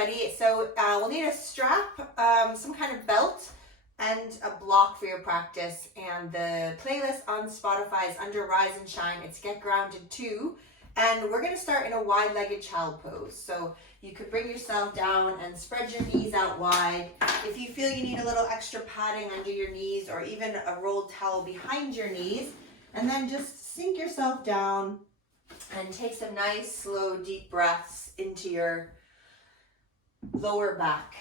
everybody. So we'll need a strap, some kind of belt, and a block for your practice. And the playlist on Spotify is under Rise and Shine. It's Get Grounded 2. And we're going to start in a wide-legged child pose. So you could bring yourself down and spread your knees out wide. If you feel you need a little extra padding under your knees or even a rolled towel behind your knees, and then just sink yourself down and take some nice, slow, deep breaths into your lower back.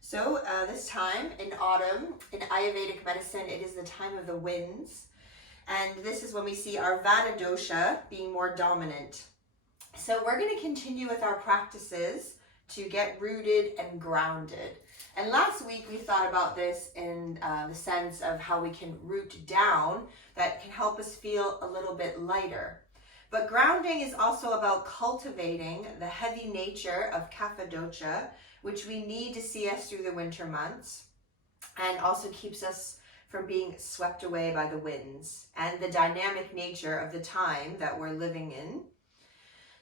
So this time in autumn, in Ayurvedic medicine, it is the time of the winds. And this is when we see our Vata dosha being more dominant. So we're going to continue with our practices to get rooted and grounded. And last week we thought about this in the sense of how we can root down that can help us feel a little bit lighter. But grounding is also about cultivating the heavy nature of Kapha dosha, which we need to see us through the winter months, and also keeps us from being swept away by the winds and the dynamic nature of the time that we're living in.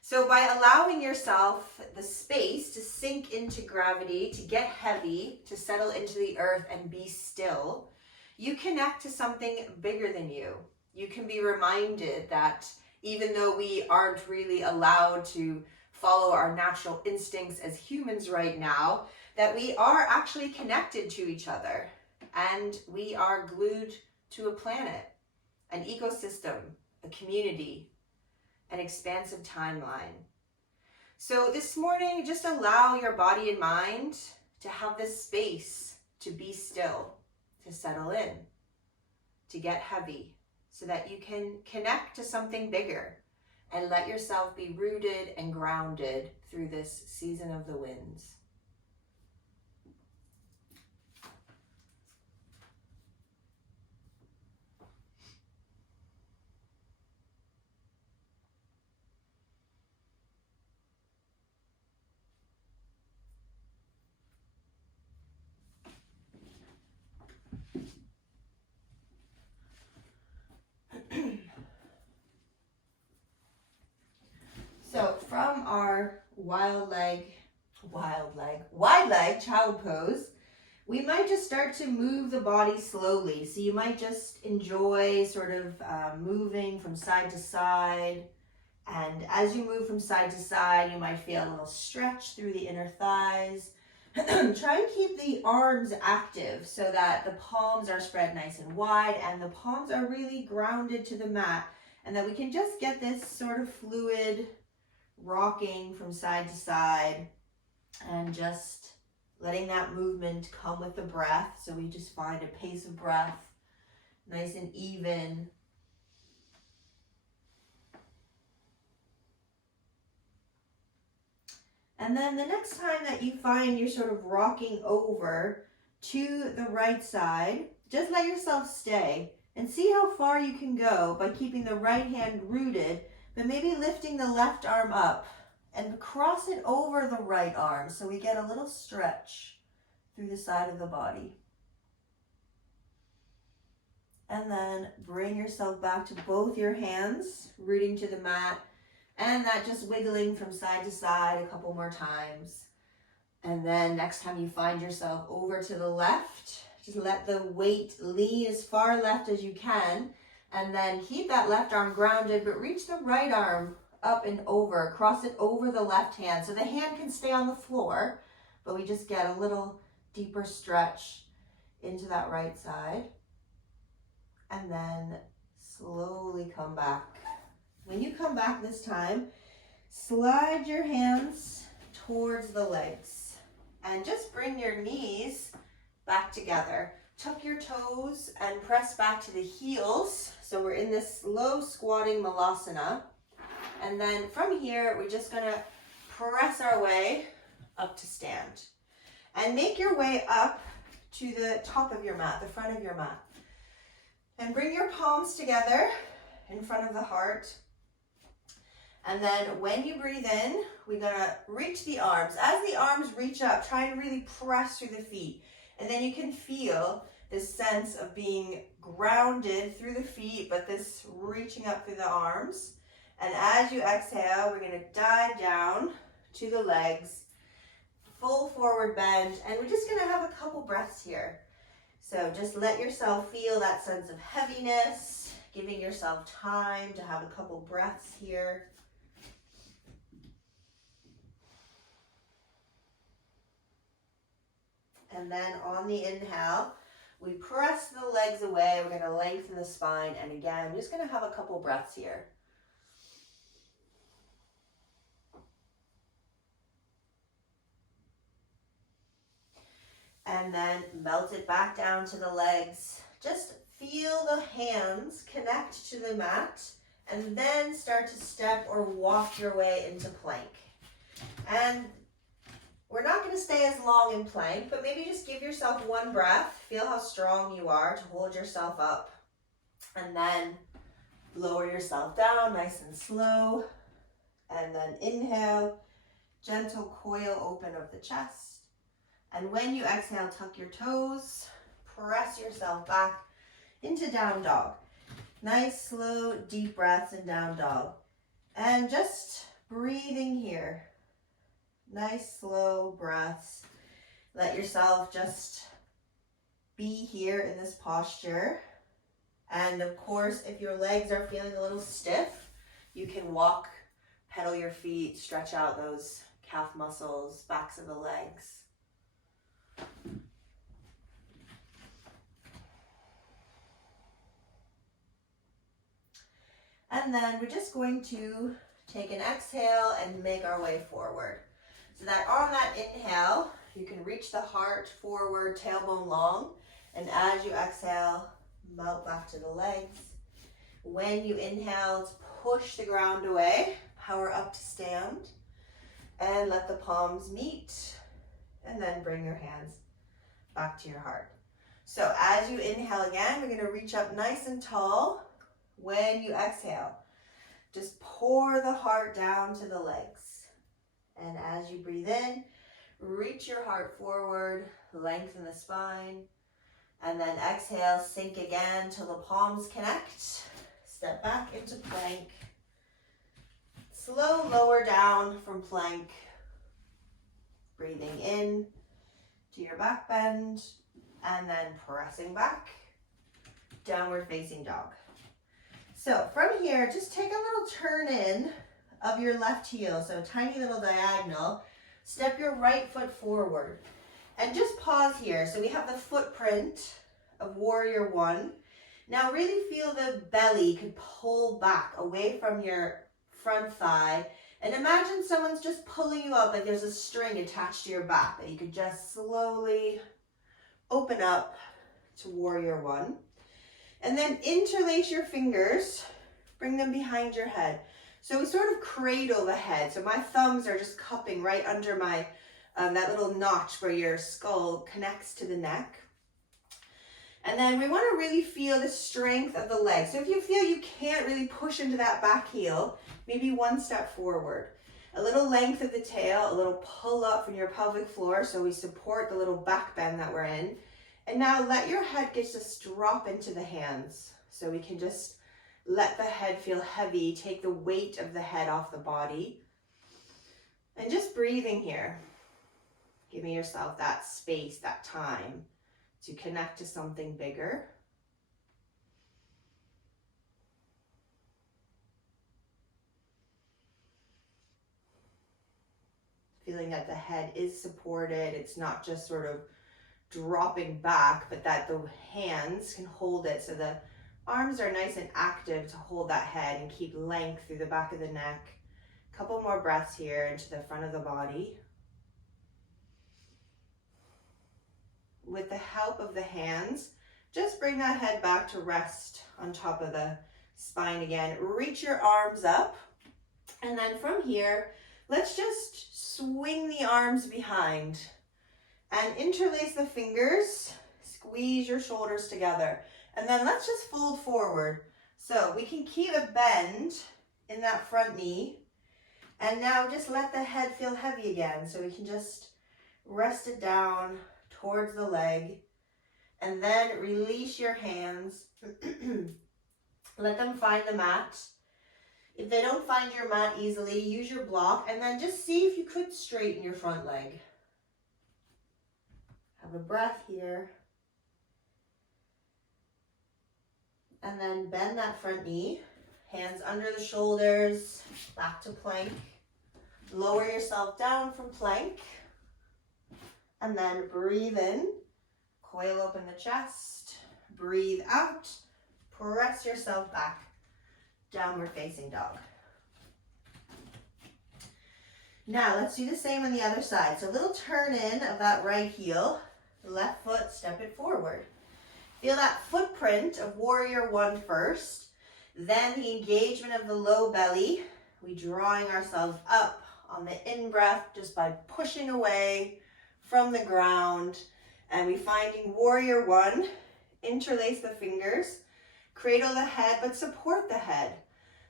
So by allowing yourself the space to sink into gravity, to get heavy, to settle into the earth and be still, you connect to something bigger than you. You can be reminded that even though we aren't really allowed to follow our natural instincts as humans right now, that we are actually connected to each other and we are glued to a planet, an ecosystem, a community, an expansive timeline. So this morning, just allow your body and mind to have this space to be still, to settle in, to get heavy, so that you can connect to something bigger and let yourself be rooted and grounded through this season of the winds. So from our wide leg child pose, we might just start to move the body slowly. So you might just enjoy sort of moving from side to side. And as you move from side to side, you might feel a little stretch through the inner thighs. Try and keep the arms active so that the palms are spread nice and wide and the palms are really grounded to the mat, and that we can just get this sort of fluid rocking from side to side and just letting that movement come with the breath. So we just find a pace of breath, nice and even. And then the next time that you find you're sort of rocking over to the right side, just let yourself stay and see how far you can go by keeping the right hand rooted, but maybe lifting the left arm up and cross it over the right arm so we get a little stretch through the side of the body. And then bring yourself back to both your hands, rooting to the mat, and that just wiggling from side to side a couple more times. And then next time you find yourself over to the left, just let the weight lean as far left as you can. And then keep that left arm grounded, but reach the right arm up and over, cross it over the left hand. So the hand can stay on the floor, but we just get a little deeper stretch into that right side. And then slowly come back. When you come back this time, slide your hands towards the legs and just bring your knees back together. Tuck your toes and press back to the heels. So we're in this slow squatting malasana. And then from here, we're just gonna press our way up to stand. And make your way up to the top of your mat, the front of your mat. And bring your palms together in front of the heart. And then when you breathe in, we're gonna reach the arms. As the arms reach up, try and really press through the feet. And then you can feel this sense of being grounded through the feet, but this reaching up through the arms. And as you exhale, we're going to dive down to the legs, full forward bend, and we're just going to have a couple breaths here. So just let yourself feel that sense of heaviness, giving yourself time to have a couple breaths here. And then on the inhale, we press the legs away. We're going to lengthen the spine. And again, I'm just going to have a couple breaths here. And then melt it back down to the legs. Just feel the hands connect to the mat and then start to step or walk your way into plank. And we're not going to stay as long in plank, but maybe just give yourself one breath. Feel how strong you are to hold yourself up. And then lower yourself down nice and slow. And then inhale, gentle coil open of the chest. And when you exhale, tuck your toes, press yourself back into down dog. Nice, slow, deep breaths in down dog. And just breathing here. Nice, slow breaths. Let yourself just be here in this posture. And of course, if your legs are feeling a little stiff, you can walk, pedal your feet, stretch out those calf muscles, backs of the legs. And then we're just going to take an exhale and make our way forward. So that on that inhale, you can reach the heart forward, tailbone long. And as you exhale, melt back to the legs. When you inhale, push the ground away, power up to stand. And let the palms meet. And then bring your hands back to your heart. So as you inhale again, we're going to reach up nice and tall. When you exhale, just pour the heart down to the legs. And as you breathe in, reach your heart forward, lengthen the spine. And then exhale, sink again till the palms connect. Step back into plank. Slow lower down from plank. Breathing in to your back bend. And then pressing back. Downward facing dog. So from here, just take a little turn in of your left heel. So tiny little diagonal. Step your right foot forward. And just pause here. So we have the footprint of Warrior One. Now really feel the belly could pull back away from your front thigh. And imagine someone's just pulling you up like there's a string attached to your back that you could just slowly open up to Warrior One. And then interlace your fingers, bring them behind your head. So we sort of cradle the head. So my thumbs are just cupping right under my, that little notch where your skull connects to the neck. And then we want to really feel the strength of the leg. So if you feel you can't really push into that back heel, maybe one step forward. A little length of the tail, a little pull up from your pelvic floor so we support the little back bend that we're in. And now let your head just drop into the hands. So we can just let the head feel heavy, take the weight of the head off the body. And just breathing here, giving yourself that space, that time to connect to something bigger. Feeling that the head is supported. It's not just sort of dropping back, but that the hands can hold it so the arms are nice and active to hold that head and keep length through the back of the neck. A couple more breaths here into the front of the body. With the help of the hands, just bring that head back to rest on top of the spine again. Reach your arms up. And then from here, let's just swing the arms behind. And interlace the fingers, squeeze your shoulders together. And then let's just fold forward. So we can keep a bend in that front knee. And now just let the head feel heavy again. So we can just rest it down towards the leg, and then release your hands. Let them find the mat. If they don't find your mat easily, use your block, and then just see if you could straighten your front leg. Have a breath here. And then bend that front knee. Hands under the shoulders, back to plank. Lower yourself down from plank. And then breathe in. Coil open the chest. Breathe out. Press yourself back. Downward facing dog. Now let's do the same on the other side. So a little turn in of that right heel. Left foot, step it forward. Feel that footprint of warrior one first. Then the engagement of the low belly. We drawing ourselves up on the in-breath just by pushing away from the ground. And we finding warrior one. Interlace the fingers. Cradle the head, but support the head.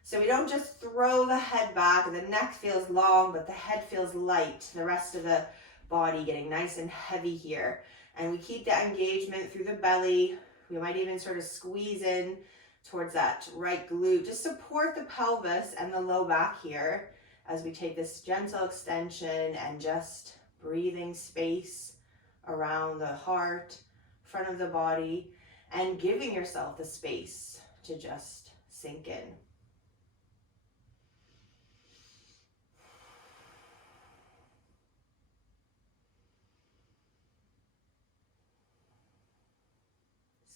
So we don't just throw the head back. The neck feels long, but the head feels light. The rest of the body getting nice and heavy here. And we keep that engagement through the belly. We might even sort of squeeze in towards that right glute. Just support the pelvis and the low back here as we take this gentle extension and just breathing space around the heart, front of the body, and giving yourself the space to just sink in.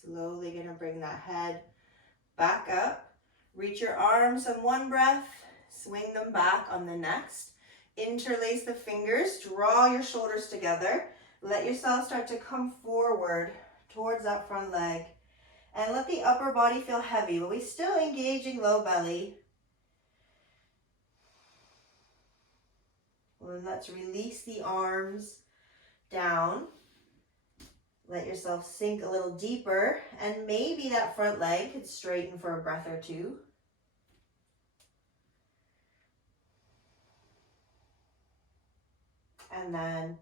Slowly going to bring that head back up. Reach your arms on one breath, swing them back on the next. Interlace the fingers, draw your shoulders together. Let yourself start to come forward towards that front leg. And let the upper body feel heavy, but we still engaging low belly. And let's release the arms down. Let yourself sink a little deeper, and maybe that front leg could straighten for a breath or two. And then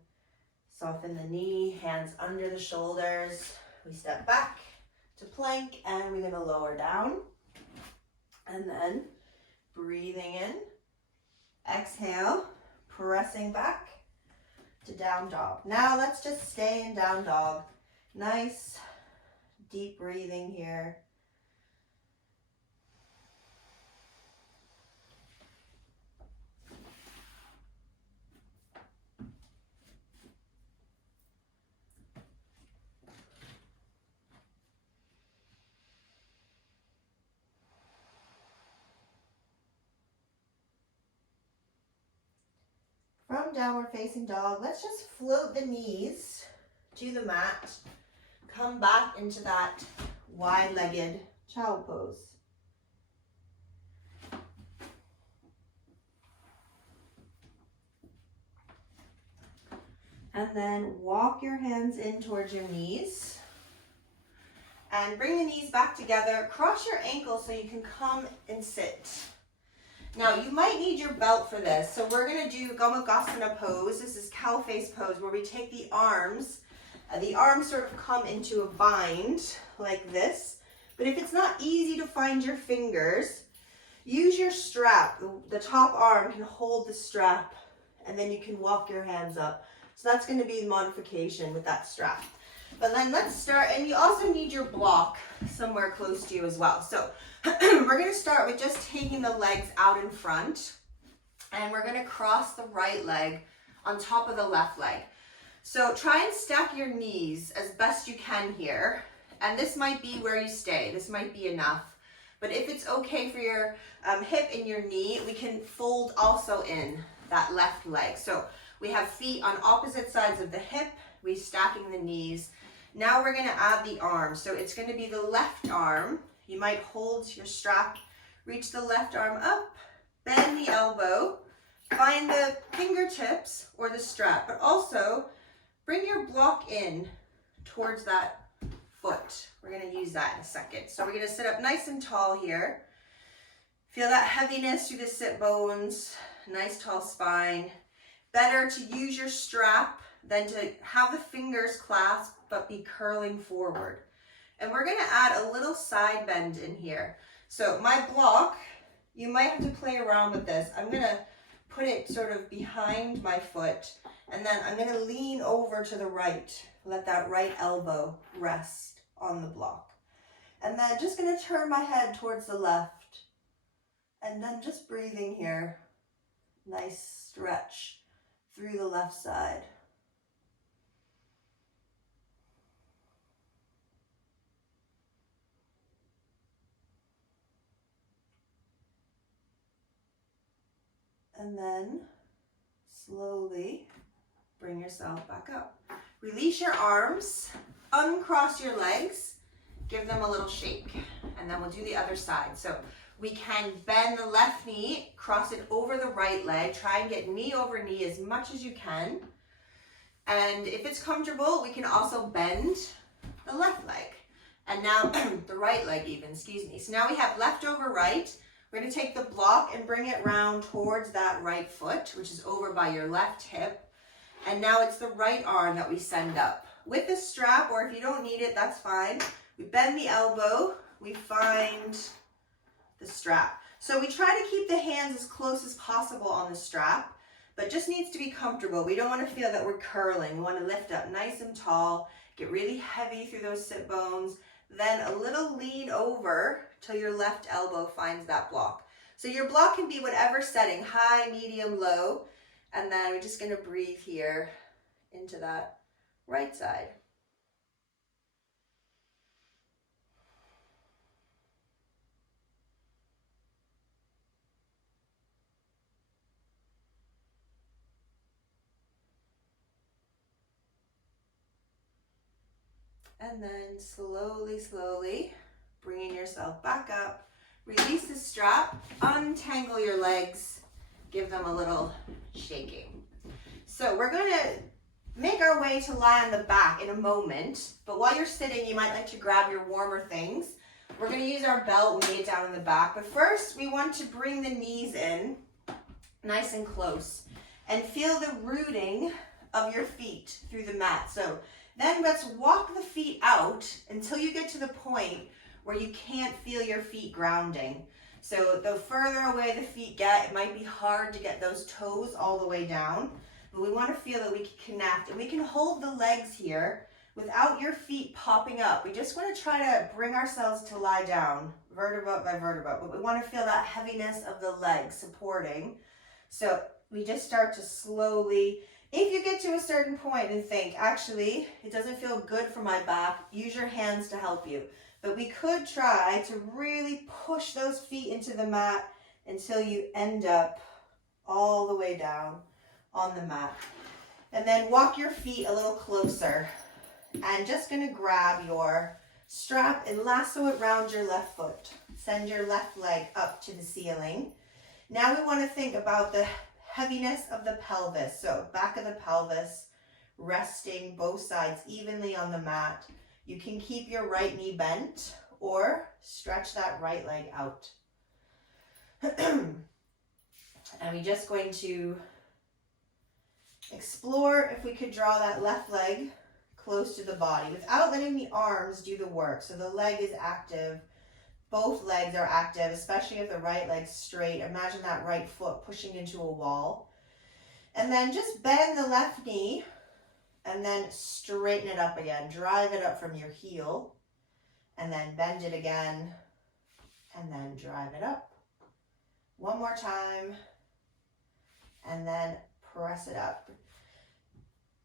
soften the knee, hands under the shoulders. We step back to plank, and we're going to lower down. And then breathing in, exhale, pressing back to down dog. Now let's just stay in down dog. Nice deep breathing here. From downward facing dog, let's just float the knees to the mat. Come back into that wide-legged child pose. And then walk your hands in towards your knees. And bring the knees back together. Cross your ankles so you can come and sit. Now, you might need your belt for this. So we're going to do Gomukhasana pose. This is cow face pose where we take the arms sort of come into a bind like this. But if it's not easy to find your fingers, use your strap. The top arm can hold the strap, and then you can walk your hands up. So that's going to be the modification with that strap. But then let's start, and you also need your block somewhere close to you as well. So we're going to start with just taking the legs out in front, and we're going to cross the right leg on top of the left leg. So try and stack your knees as best you can here, and this might be where you stay. This might be enough. But if it's okay for your hip and your knee, we can fold also in that left leg. So we have feet on opposite sides of the hip, we're stacking the knees. Now we're going to add the arms. So it's going to be the left arm. You might hold your strap, reach the left arm up, bend the elbow, find the fingertips or the strap, but also bring your block in towards that foot. We're going to use that in a second. So we're going to sit up nice and tall here. Feel that heaviness through the sit bones, nice tall spine. Better to use your strap than to have the fingers clasped but be curling forward. And we're gonna add a little side bend in here. So my block, you might have to play around with this. I'm gonna put it sort of behind my foot, and then I'm gonna lean over to the right. Let that right elbow rest on the block. And then just gonna turn my head towards the left. And then just breathing here. Nice stretch through the left side. And then slowly bring yourself back up. Release your arms, uncross your legs, give them a little shake, and then we'll do the other side. So we can bend the left knee, cross it over the right leg, try and get knee over knee as much as you can. And if it's comfortable, we can also bend the left leg. And now the right leg even, excuse me. So now we have left over right. We're gonna take the block and bring it round towards that right foot, which is over by your left hip. And now it's the right arm that we send up. With the strap, or if you don't need it, that's fine. We bend the elbow, we find the strap. So we try to keep the hands as close as possible on the strap, but just needs to be comfortable. We don't want to feel that we're curling. We want to lift up nice and tall, get really heavy through those sit bones, then a little lean over till your left elbow finds that block. So your block can be whatever setting, high, medium, low, and then we're just going to breathe here into that right side. And then slowly, slowly bringing yourself back up. Release the strap, untangle your legs, give them a little shaking. So we're going to make our way to lie on the back in a moment, but while you're sitting, you might like to grab your warmer things. We're going to use our belt and lay it down in the back, but first we want to bring the knees in nice and close and feel the rooting of your feet through the mat. So then let's walk the feet out until you get to the point where you can't feel your feet grounding. So the further away the feet get, it might be hard to get those toes all the way down, but we want to feel that we can connect, and we can hold the legs here without your feet popping up. We just want to try to bring ourselves to lie down, vertebra by vertebra, but we want to feel that heaviness of the legs supporting. So we just start to slowly, if you get to a certain point and think, actually, it doesn't feel good for my back, use your hands to help you. But we could try to really push those feet into the mat until you end up all the way down on the mat. And then walk your feet a little closer. And just going to grab your strap and lasso it around your left foot. Send your left leg up to the ceiling. Now we want to think about the heaviness of the pelvis. So back of the pelvis, resting both sides evenly on the mat. You can keep your right knee bent or stretch that right leg out. And we're just going to explore if we could draw that left leg close to the body without letting the arms do the work. So the leg is active. Both legs are active, especially if the right leg's straight. Imagine that right foot pushing into a wall. And then just bend the left knee and then straighten it up again. Drive it up from your heel and then bend it again and then drive it up. One more time and then press it up.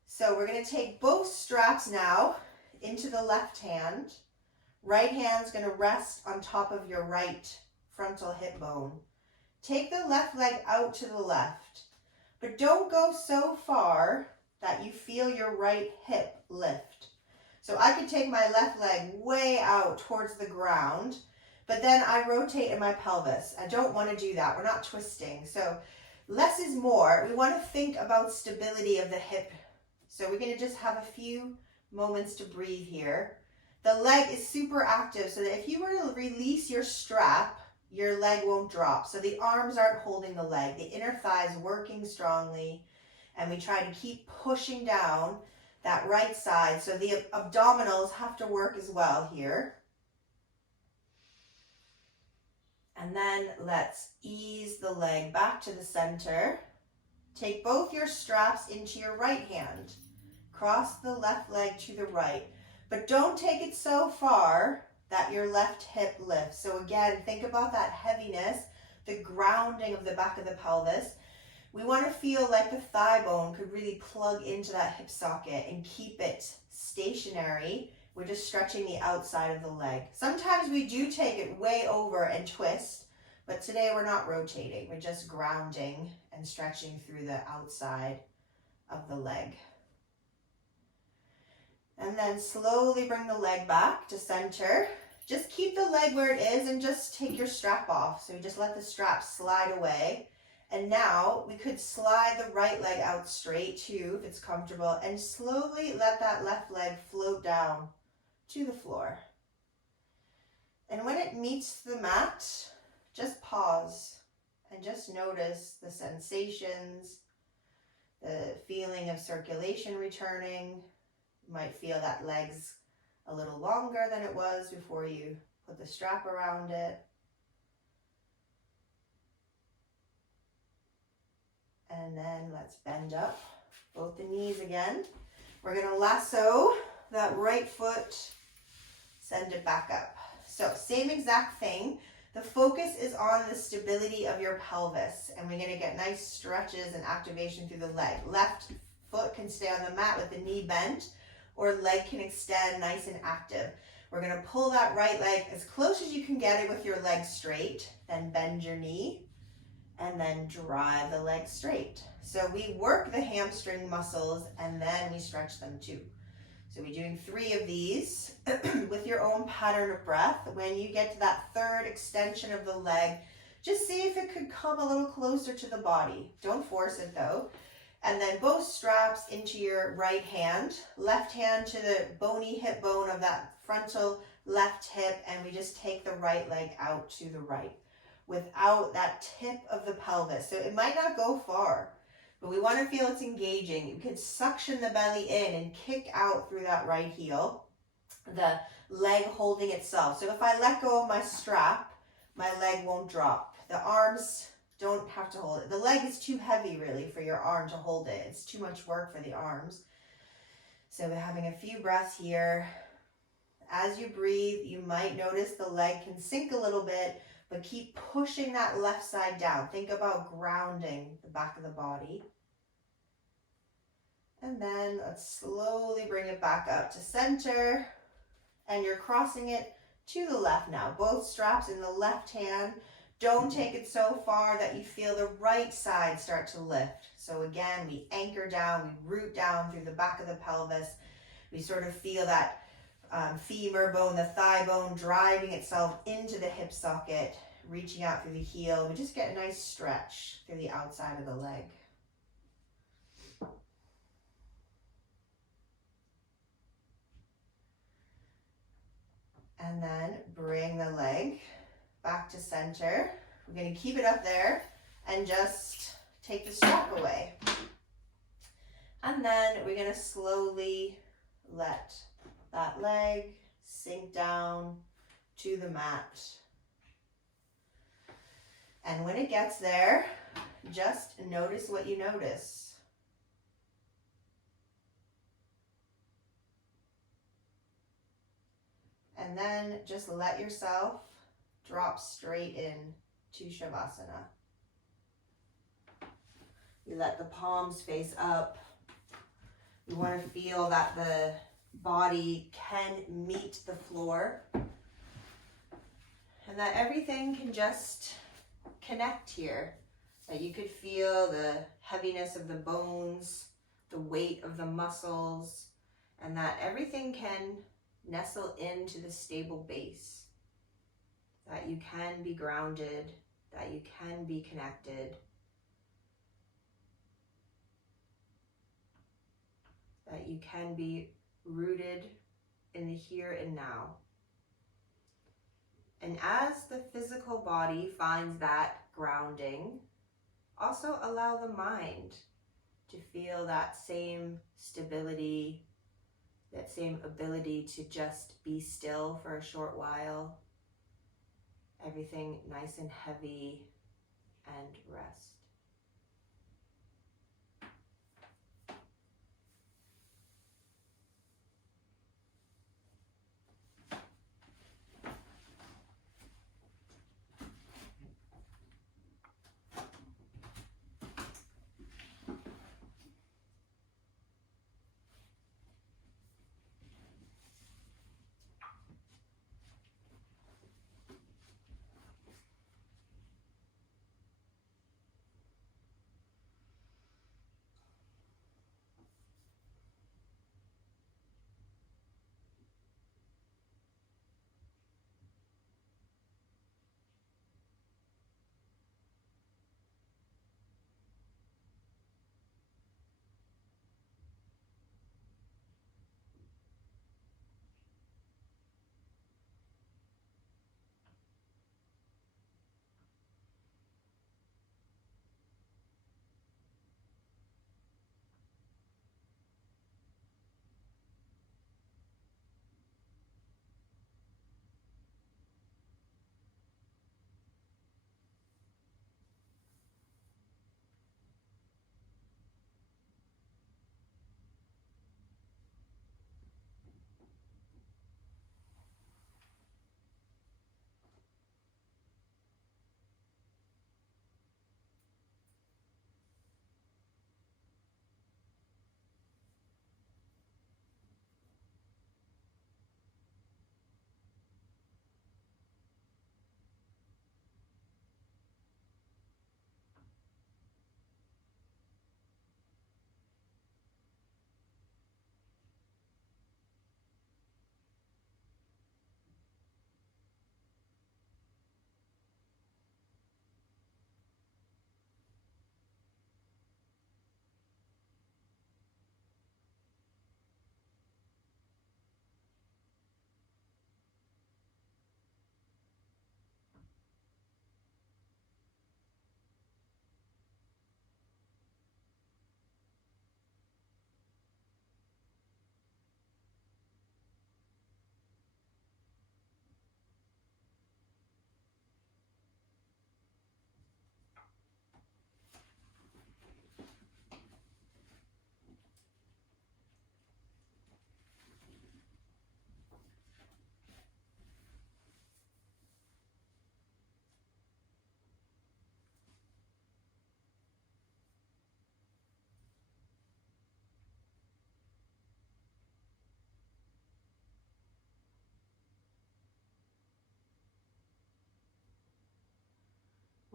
So we're going to take both straps now into the left hand. Right hand's going to rest on top of your right frontal hip bone. Take the left leg out to the left, but don't go so far that you feel your right hip lift. So I could take my left leg way out towards the ground, but then I rotate in my pelvis. I don't want to do that. We're not twisting. So less is more. We want to think about stability of the hip. So we're going to just have a few moments to breathe here. The leg is super active, so that if you were to release your strap, your leg won't drop. So the arms aren't holding the leg. The inner thigh is working strongly. And we try to keep pushing down that right side. So the abdominals have to work as well here. And then let's ease the leg back to the center. Take both your straps into your right hand. Cross the left leg to the right, but don't take it so far that your left hip lifts. So again, think about that heaviness, the grounding of the back of the pelvis. We want to feel like the thigh bone could really plug into that hip socket and keep it stationary. We're just stretching the outside of the leg. Sometimes we do take it way over and twist, but today we're not rotating. We're just grounding and stretching through the outside of the leg. And then slowly bring the leg back to center. Just keep the leg where it is and just take your strap off. So you just let the strap slide away. And now we could slide the right leg out straight too, if it's comfortable, and slowly let that left leg float down to the floor. And when it meets the mat, just pause and just notice the sensations, the feeling of circulation returning. You might feel that leg's a little longer than it was before you put the strap around it. And then let's bend up both the knees again. We're going to lasso that right foot, send it back up. So same exact thing. The focus is on the stability of your pelvis, and we're going to get nice stretches and activation through the leg. Left foot can stay on the mat with the knee bent, or leg can extend nice and active. We're going to pull that right leg as close as you can get it with your leg straight, then bend your knee, and then drive the leg straight. So we work the hamstring muscles and then we stretch them too. So we're doing 3 of these with your own pattern of breath. When you get to that third extension of the leg, just see if it could come a little closer to the body. Don't force it though. And then both straps into your right hand, left hand to the bony hip bone of that frontal left hip, and we just take the right leg out to the right without that tip of the pelvis. So it might not go far, but we want to feel it's engaging. You can suction the belly in and kick out through that right heel, the leg holding itself. So if I let go of my strap, my leg won't drop. The arms don't have to hold it. The leg is too heavy really for your arm to hold it. It's too much work for the arms. So we're having a few breaths here. As you breathe, you might notice the leg can sink a little bit, but keep pushing that left side down. Think about grounding the back of the body. And then let's slowly bring it back up to center. And you're crossing it to the left now. Both straps in the left hand. Don't take it so far that you feel the right side start to lift. So again, we anchor down, we root down through the back of the pelvis. We sort of feel that femur bone, the thigh bone driving itself into the hip socket, reaching out through the heel. We just get a nice stretch through the outside of the leg. And then bring the leg back to center. We're going to keep it up there and just take the strap away. And then we're going to slowly let that leg sink down to the mat. And when it gets there, just notice what you notice. And then just let yourself drop straight in to Shavasana. You let the palms face up. You want to feel that the body can meet the floor and that everything can just connect here. That you could feel the heaviness of the bones, the weight of the muscles, and that everything can nestle into the stable base. That you can be grounded, that you can be connected, that you can be rooted in the here and now. And as the physical body finds that grounding, also allow the mind to feel that same stability, that same ability to just be still for a short while. Everything nice and heavy, and rest.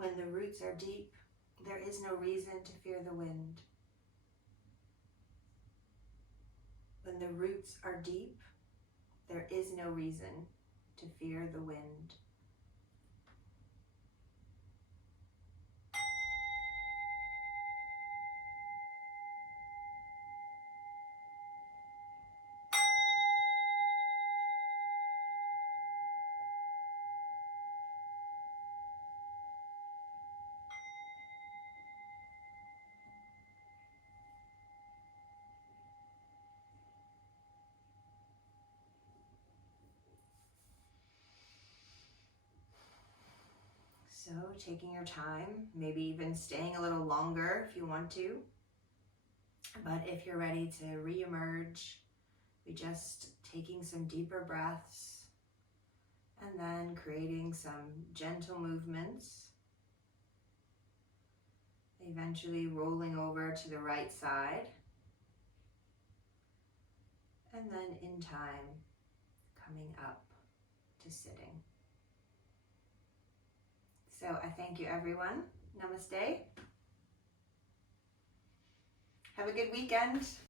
When the roots are deep, there is no reason to fear the wind. When the roots are deep, there is no reason to fear the wind. So taking your time, maybe even staying a little longer if you want to. But if you're ready to re-emerge, we just taking some deeper breaths and then creating some gentle movements. Eventually rolling over to the right side. And then in time, coming up to sitting. So I thank you, everyone. Namaste. Have a good weekend.